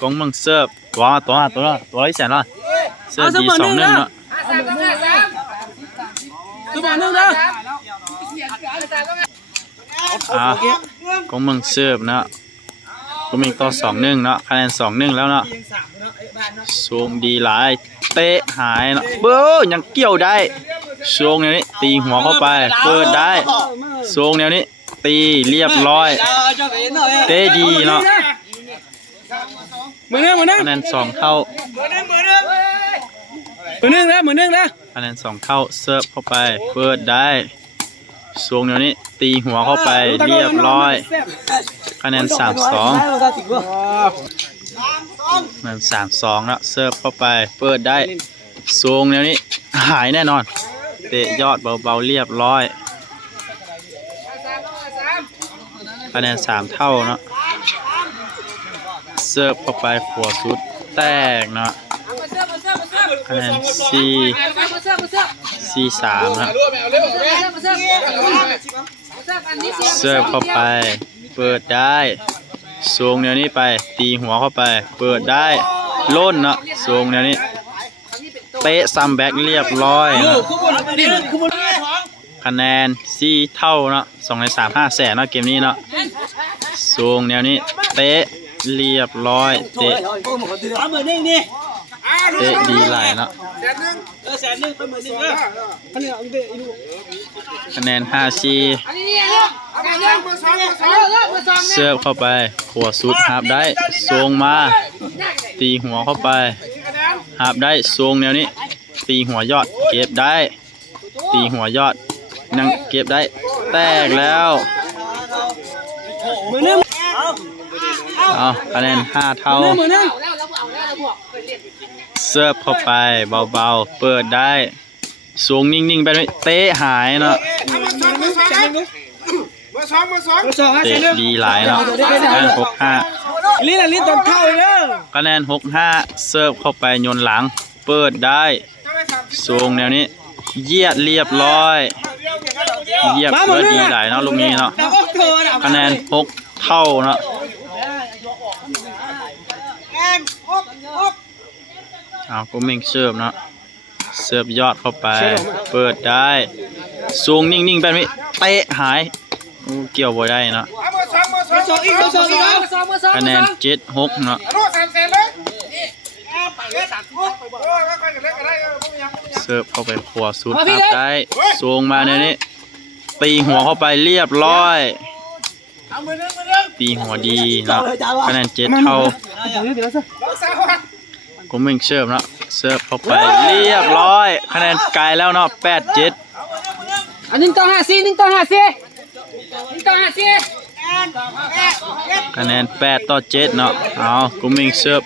กองเมืองเสิร์ฟตัวไรแสนละเสิร์ฟดี2-1เนาะกองเมืองเสิร์ฟเนาะก็มีต่อ2-1เนาะคะแนน2-1แล้วเนาะสูงดีหลายเตะหายเนาะเบ้อยังเกี่ยวได้สูงแนวนี้ตีหัวเข้าไปเปิดได้สูงแนวนี้ตีเรียบร้อยเตะดีเนาะคะแนน2เท่าคะแนน2เท่าเสิร์ฟเข้าไปเปิดได้สูงแนวนี้ตีหัวเข้าไปเรียบร้อยคะแนน3-2มัน3-2แล้วเสิร์ฟเข้าไปเปิดได้สูงแนวนี้หายแน่นอนเตะยอดเบาๆเรียบร้อยคะแนน3เท่าเนาะเสิร์ฟเข้าไปหัวสุดแตกเนาะคะแนน4-3นะเสิร์ฟเข้าไปเปิดได้สูงแนวนี้ไปตีหัวเข้าไปเปิดได้ล้นเนาะสูงแนวนี้เตะซัมแบ็กเรียบร้อยนะคะแนน4เท่าเนาะ2 ใน 3 5 แสนเนาะเกมนี้เนาะสูงแนวนี้เตะเรียบร้อยเตะดีหลายเนาะคะแนน5-4เสิร์ฟเข้าไปหัวสุดหาบได้ทรงมาตีหัวเข้าไปหาบได้ทรงแนวนี้ตีหัวยอดเก็บได้ตีหัวยอดยังเก็บได้แตกแล้วเอาคะแนน5เท่าเสิร์ฟเข้าไปเบาๆเปิดได้สูงนิ่งๆไปไม่เตะหายเนาะเตะดีหลายเนาะคะแนน6-5คะแนน6-5เสิร์ฟเข้าไปโยนหลังเปิดได้สูงแนวนี้เยียดเรียบร้อยเยียบเพื่อดีหลายเนาะลูกนี้เนาะคะแนน6เท่าเนาะเอาก็มิ่งเสิร์ฟเนาะเสิร์ฟยอดเข้าไปเปิดได้สูงนิ่งๆไปไม่เตะหายเกี่ยวบ่ได้เนาะคะแนน7-6เนาะเสิร์ฟเข้าไปขวาสุดครับได้สูงมาในนี้ตีหัวเข้าไปเรียบร้อยตีหัวดีเนาะคะแนน7เท่าก็มิ่งเสิร์ฟเนาะเสิร์ฟเข้าไปเรียบร้อยคะแนนไกลแล้วเนาะ8-7คะแนน8-7เนาะเอาก็มิ่งเสิร์ฟ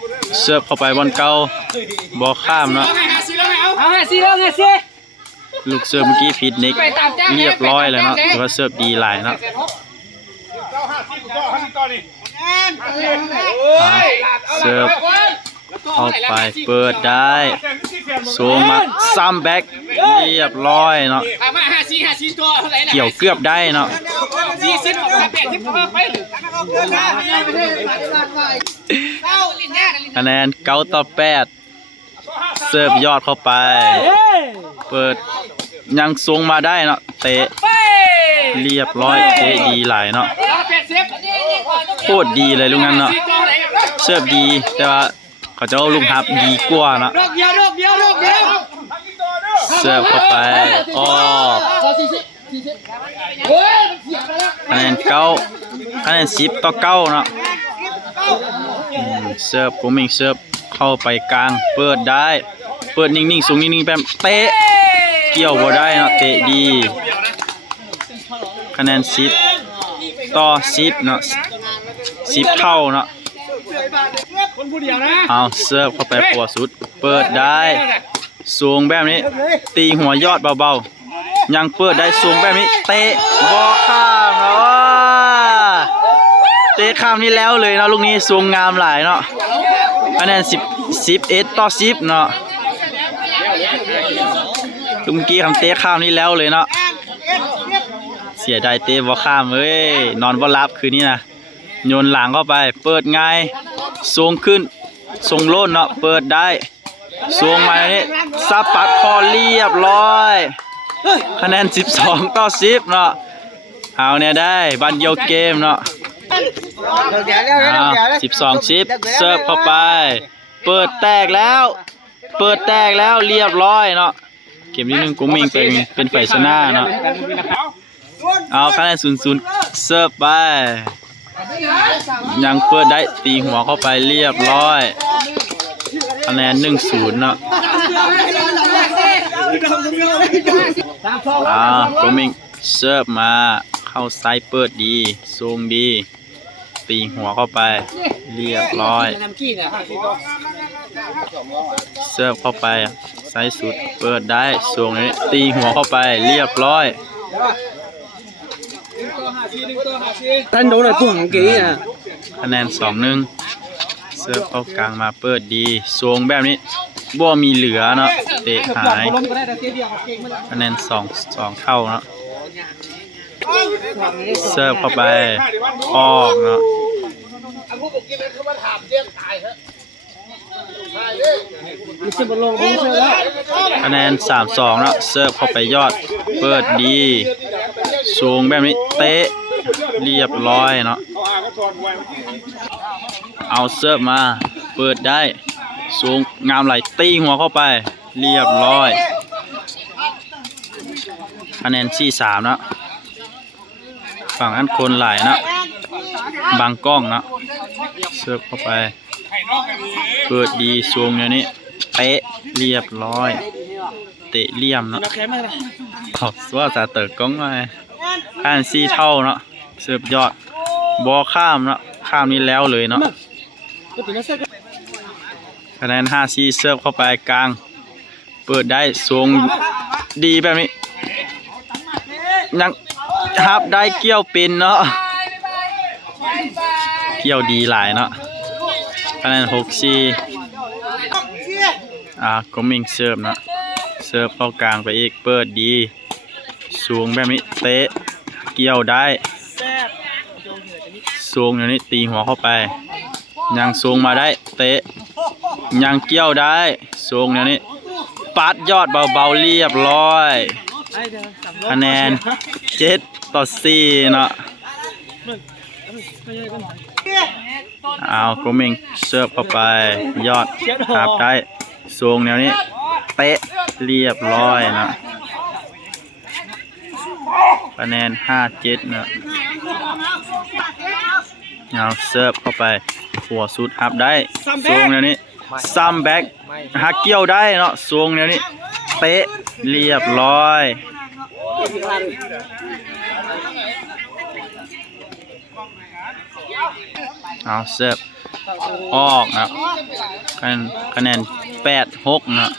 เข้าไปบอลเก่าบอลข้ามเนาะลูกเสิร์ฟเมื่อกี้ผิดนิกเรียบร้อยเลยเนาะถือว่าเสิร์ฟดีหลายเนาะเสิร์ฟเข้าไปเปิดได้สูงมาซัมแบ็กเรียบร้อยเนาะเกี่ยวเกือบได้เนาะคะแนน9-8เสิร์ฟยอดเข้าไปเปิดยังสูงมาได้เนาะเตะเรียบร้อยเตะดีหลายเนาะโคตรดีเลยลูกนั้นเนาะเสิร์ฟดีแต่ว่าเขาจะเอาลูกฮับดีกว่าเนาะเสิร์ฟเข้าไปอ้อคะแนน9คะแนน10-9เนาะเสิร์ฟกูมิงเสิร์ฟเข้าไปกลางเปิดได้เปิดนิ่งๆสูงนิ่งๆแป๊บเตะเกี่ยวบ่ได้เนาะเตะดีคะแนน10-10เนาะ10เท่าเนาะเอาเสิร์ฟเข้าไปขวาสุดเปิดได้สูงแบบนี้ตีหัวยอดเบาๆยังเปิดได้สูงแบบนี้เตะบอลข้ามเนาะเตะข้ามนี่แล้วเลยเนาะลูกนี้สูงงามหลายเนาะคะแนน11-10เนาะลูกเมื่อกี้คำเตะข้ามนี่แล้วเลยเนาะเสียดายเตะบอลข้ามเว้ยนอนบอลลับคืนนี้นะโยนหลังเข้าไปเปิดง่าย สูงขึ้นส่งโล่นเนาะเปิดได้สูงมานี่ซับปัดคอเรียบร้อยคะแนน12-10เนาะเอาเนี่ยได้บันเดียวเกมเนาะ12-10เสิร์ฟเข้าไปเปิดแตกแล้วเรียบร้อยเนาะเกมที่1กุ้งมิงเป็นฝ่ายชนะเนาะเอาคะแนน0-0เสิร์ฟไปยังเปิดได้ตีหัวเข้าไปเรียบร้อยคะแนน1-0เนาะกุ้งมิงเสิร์ฟมาเข้าซ้ายเปิดดีทรงดีตีหัวเข้าไปเรียบร้อยเสิร์ฟเข้าไปซ้ายสุดเปิดได้ทรงนี้ตีหัวเข้าไปเรียบร้อยท่านโดนอะไรปุ่มกี้อ่ะคะแนน2-1เสิร์ฟเข้ากลางมาเปิดดีทรงแบบนี้บ่มีเหลือเนาะเตะหายคะแนน2เท่าเนาะเสิร์ฟเข้าไปออกเนาะคะแนน3-2เนาะเสิร์ฟเข้าไปยอดเปิดดีสูงแบบนี้เตะเรียบร้อยเนาะเอาเสิร์ฟมาเปิดได้สูงงามไหลตีหัวเข้าไปเรียบร้อยคะแนน4-3เนาะฝั่งนั้นคนหลายเนาะบางกล้องเนาะเสิร์ฟเข้าไปเปิดดีสูงอย่างนี้เตะเรียบร้อยเตะเลี่ยมเนาะเขาสว่าจะเติร์กล้องไงคะแนน4เท่าเนาะเสิร์ฟยอดบอข้ามเนาะข้ามนี้แล้วเลยเนาะคะแนน5-4เสิร์ฟเข้าไปกลางเปิดได้สูงดีแบบนี้ยังฮับได้เกี่ยวเป็นเนาะเกี่ยวดีหลายเนาะคะแนน6-4ก็มิงเสิร์ฟเนาะเสิร์ฟเข้ากลางไปอีกเปิดดีสูงแบบนี้เตะเกี่ยวได้สูงอย่างนี้ตีหัวเข้าไปยังสูงมาได้เตะยังเกี่ยวได้สูงอย่างนี้ปัดยอดเบาๆเรียบร้อยคะแนน7-4เนาะเอาโกมิงเสิร์ฟเข้าไปยอดทับได้สูงแนวนี้เตะเรียบร้อยเนาะคะแนน5-7เนาะเอาเสิร์ฟเข้าไปหัวสุดทับได้สูงแนวนี้ซัมแบ็กหักเกี่ยวได้เนาะสูงแนวนี้เตะเรียบร้อยเอาเสิร์ฟออกนะคะแนน8-6นะ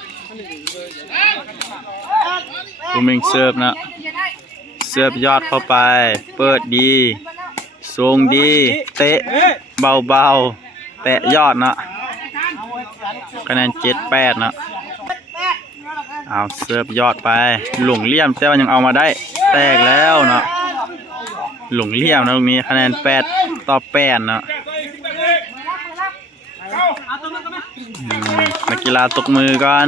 กูมิงเสิร์ฟนะเสิร์ฟยอดเข้าไปเปิดดีทรงดีเตะเบาๆแตะยอดนะคะแนน7-8นะเอาเสิร์ฟยอดไปหลงเลี่ยมแต่ว่ายังเอามาได้แตกแล้วเนาะหลงเลี่ยมนะตรงนี้คะแนน8-8เนาะนักกีฬาตกมือกัน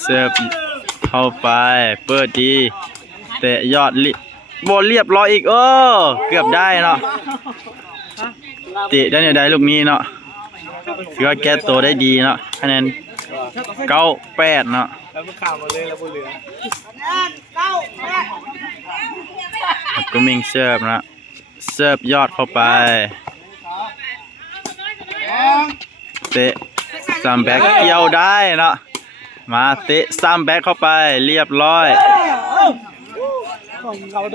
เสิร์ฟเข้าไปเปิดดีเตะยอดบอลเรียบร้อยอีกเกือบได้เนาะเตะได้เนี่ยได้ลูกนี้เนาะถือว่าแก้ตัวได้ดีเนาะคะแนน9-8เนาะก็มิงเสิร์ฟนะเสิร์ฟยอดเข้าไปเตะซัมแบ็กเกี่ยวได้เนาะมาเตะซัมแบ็กเข้าไปเรียบร้อย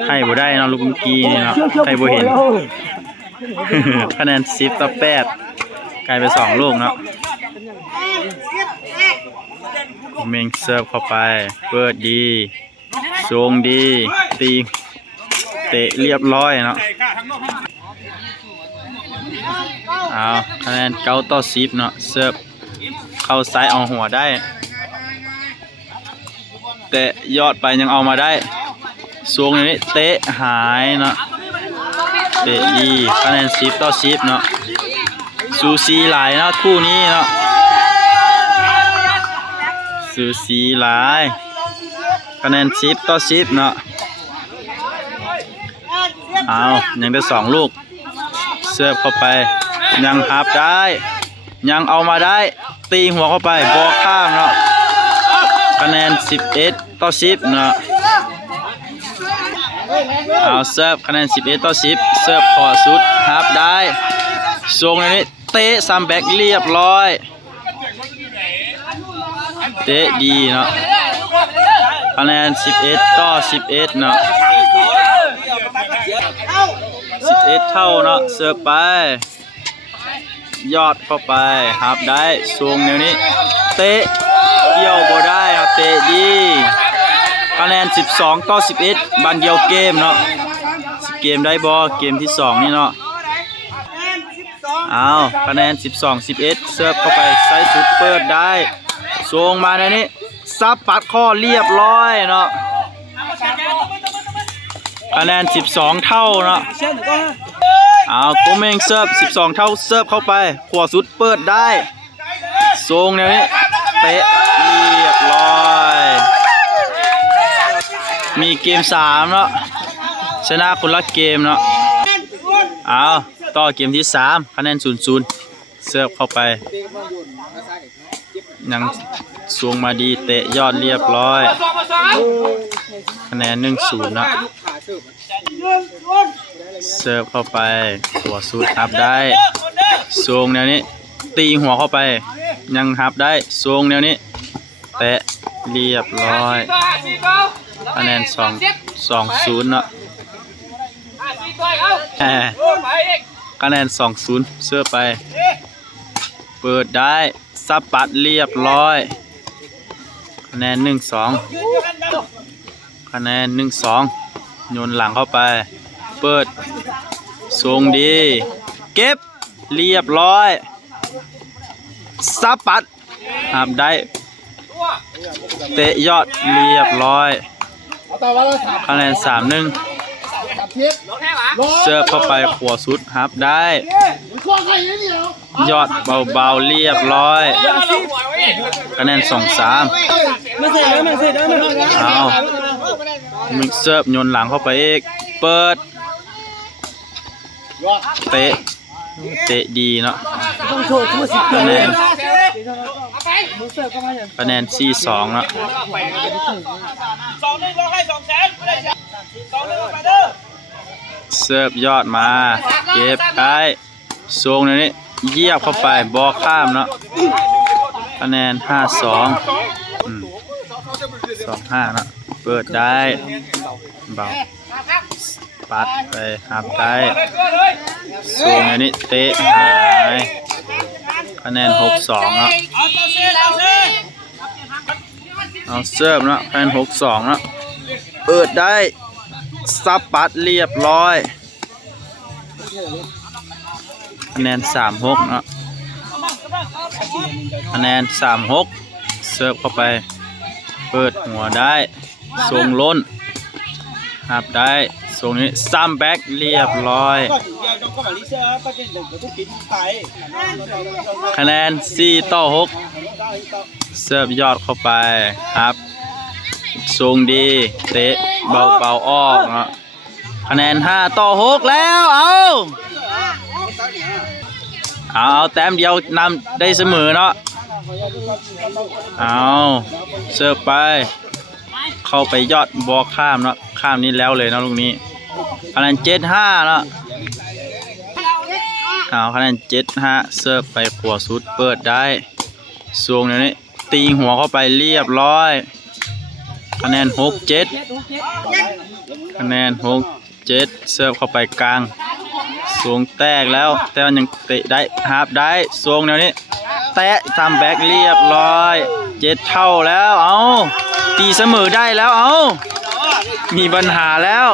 ให้บ่ได้เนาะลูกเมื่อกี้นี่เนาะให้บ่เห็นคะแนน10-8กลายเป็น2ลูกเนาะเมงเสิร์ฟเข้าไปเปิดดีทรงดีตีเตะเรียบร้อยเนาะเอาคะแนน9-10เนาะเสิร์ฟเข้าซ้ายเอาหัวได้เตะยอดไปยังเอามาได้สูงอย่างนี้เตะหายเนาะ เตะดีคะแนน10-10เนาะสูสีหลายเนาะคู่นี้เนาะสูสีหลายคะแนน10-10เนาะเอายังได้2ลูกเสิร์ฟเข้าไปยังหับได้ยังเอามาได้ตีหัวเข้าไปบอลข้ามเนาะคะแนน11-10เนาะเอาเสิร์ฟคะแนน11-10เสิร์ฟขอสุดหับได้ส่งในนี้เตะซัมแบ็กเรียบร้อยเตะดีเนาะคะแนน11-11เนาะ11เท่าเนาะเสิร์ฟไปยอดเข้าไปหับได้ส่งแนวนี้เตะเกี่ยวบ่ได้ครับเตะดีคะแนน12-11บันเดียวเกมเนาะเกมได้บอเกมที่2นี่เนาะเอาคะแนน12-11เสิร์ฟเข้าไปไซส์สุดเปิดได้ส่งมาในนี้ซับปัดข้อเรียบร้อยเนาะคะแนน12เท่าเนาะเอาโกเมงเสิร์ฟ12เท่าเสิร์ฟเข้าไปขวาสุดเปิดได้ส่งแนวนี้เตะเรียบร้อยมีเกม3เนาะชนะคนละเกมเนาะเอาต่อเกมที่3คะแนน0-0เสิร์ฟเข้าไปยังส่งมาดีเตะยอดเรียบร้อยคะแนน1-0เนาะเสิร์ฟเข้าไปหัวสุดหับได้ส่งแนวนี้ตีหัวเข้าไปยังหับได้ส่งแนวนี้เตะเรียบร้อยคะแนน2-0เนาะคะแนน2-0เสิร์ฟไปเปิดได้ซับปัดเรียบร้อยคะแนน1-2คะแนน1-2โยนหลังเข้าไปเปิดส่งดีเก็บเรียบร้อยซับปัดหับได้เตะยอดเรียบร้อยคะแนน3-1เสิร์ฟเข้าไปขวาสุดหับได้ยอดเบาๆเรียบร้อยคะแนน2-3เอามิกเสิร์ฟโยนหลังเข้าไปอีกเปิดเตะดีเนาะคะแนน4-2เนาะเสิร์ฟยอดมาเก็บได้ส่งในนี้เยียบเข้าไปบอลข้ามเนาะคะแนน5-2 2-5เนาะเปิดได้เบาปัดไปหับได้ส่งในนี้เตะหายคะแนน6-2เนาะเอาเสิร์ฟเนาะคะแนน6-2เนาะเปิดได้ซับปัดเรียบร้อยคะแนน3-6เนาะคะแนน3-6เสิร์ฟเข้าไปเปิดหัวได้ส่งล้นหับได้ส่งนี้ซัมแบ็กเรียบร้อยคะแนน4-6เสิร์ฟยอดเข้าไปครับส่งดีเตะเบาๆออกเนาะคะแนน5-6แล้วเอาแต้มเดียวนำได้เสมอเนาะเอาเสิร์ฟไปเข้าไปยอดบอลข้ามเนาะข้ามนี้แล้วเลยเนาะลูกนี้คะแนน7-5เนาะเอาคะแนน7-5เสิร์ฟไปขวาสุดเปิดได้ส่งนี้ตีหัวเข้าไปเรียบร้อยคะแนน6-7คะแนน6-7เสิร์ฟเข้าไปกลางส่งแตกแล้วแต่มันยังเตะได้หับได้ส่งแนวนี้แตะทำแบ็กเรียบร้อย7เท่าแล้วตีเสมอได้แล้วมีปัญหาแล้ว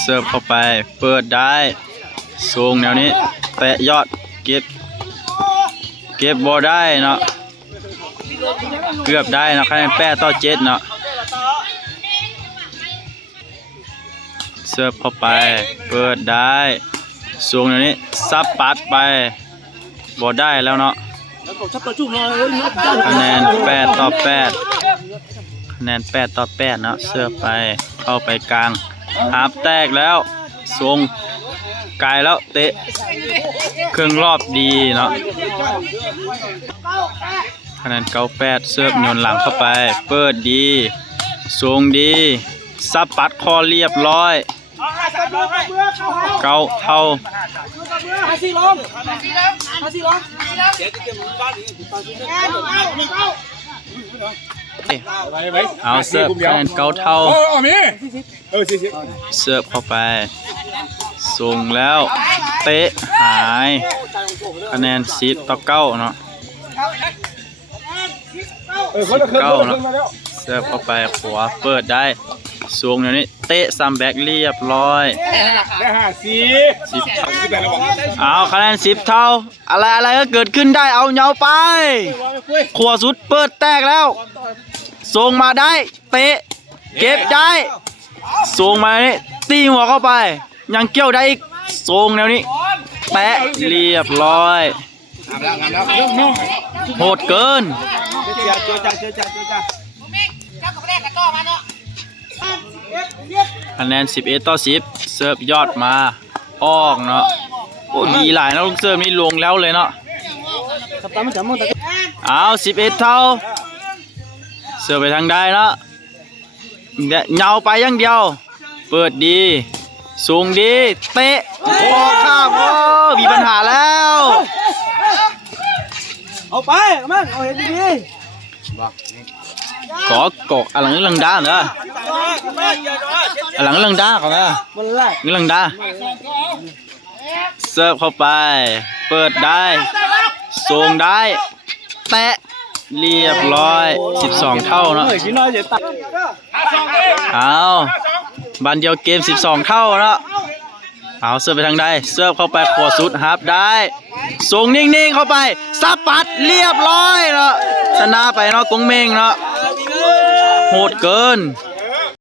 เสิร์ฟเข้าไปเปิดได้ส่งแนวนี้แตะยอดเก็บบอลได้เนาะ เกือบได้นะคะแนน8-7เนาะเสิร์ฟเข้าไปเปิดได้สูงเดี๋ยวนี้ซับปัดไปบ่ได้แล้วเนาะคะแนน8-8คะแนน8-8เนาะเสิร์ฟไปเข้าไปกลางหาบแตกแล้วสูงไกลแล้วเตะเครื่องรอบดีเนาะคะแนน98เสิร์ฟโยนหลังเข้าไปเปิดดีสูงดีซับปัดคอเรียบร้อยเก้าเท่าเอาเสิร์ฟคะแนนเก้าเท่าเสิร์ฟเข้าไปส่งแล้วเตะหายคะแนน10-9เนาะ19เนาะเสิร์ฟเข้าไปขวาเปิดได้สูงเดี๋ยวนี้เตะซัมแบ็กเรียบร้อย10เอาคะแนน10เท่าอะไรก็เกิดขึ้นได้เอาเหนียวไปขวาสุดเปิดแตกแล้วส่งมาได้เตะเก็บได้ส่งมานี่ตีหัวเข้าไปยังเกี่ยวได้อีกส่งแนวนี้แตะเรียบร้อยโหดเกินคะแนน11-10เสิร์ฟยอดมาออกเนาะโอ้ดีหลายนะลูกเสิร์ฟนี่ลงแล้วเลยเนาะเอา11เท่าเสิร์ฟไปทางใดเนาะเหงาไปอย่างเดียวเปิดดีสูงดีเตะโอ้ข้ามโอ้มีปัญหาแล้วเอาไปมั่งเอาเห็นดีกอกอะไรเรื่องด้าเนอะอะไรเรื่องด้าของเนอะเรื่องด้าเสิร์ฟเข้าไปเปิดได้ส่งได้แตะเรียบร้อย12เท่าเนาะเอาบันเดียวเกม12เท่าเนาะเอาเสิร์ฟไปทางใดเสิร์ฟเข้าไปขวาสุดฮับได้ส่งนิ่งๆเข้าไปซับปัดเรียบร้อยเนาะชนะไปเนาะกงเมงเนาะโหดเกิน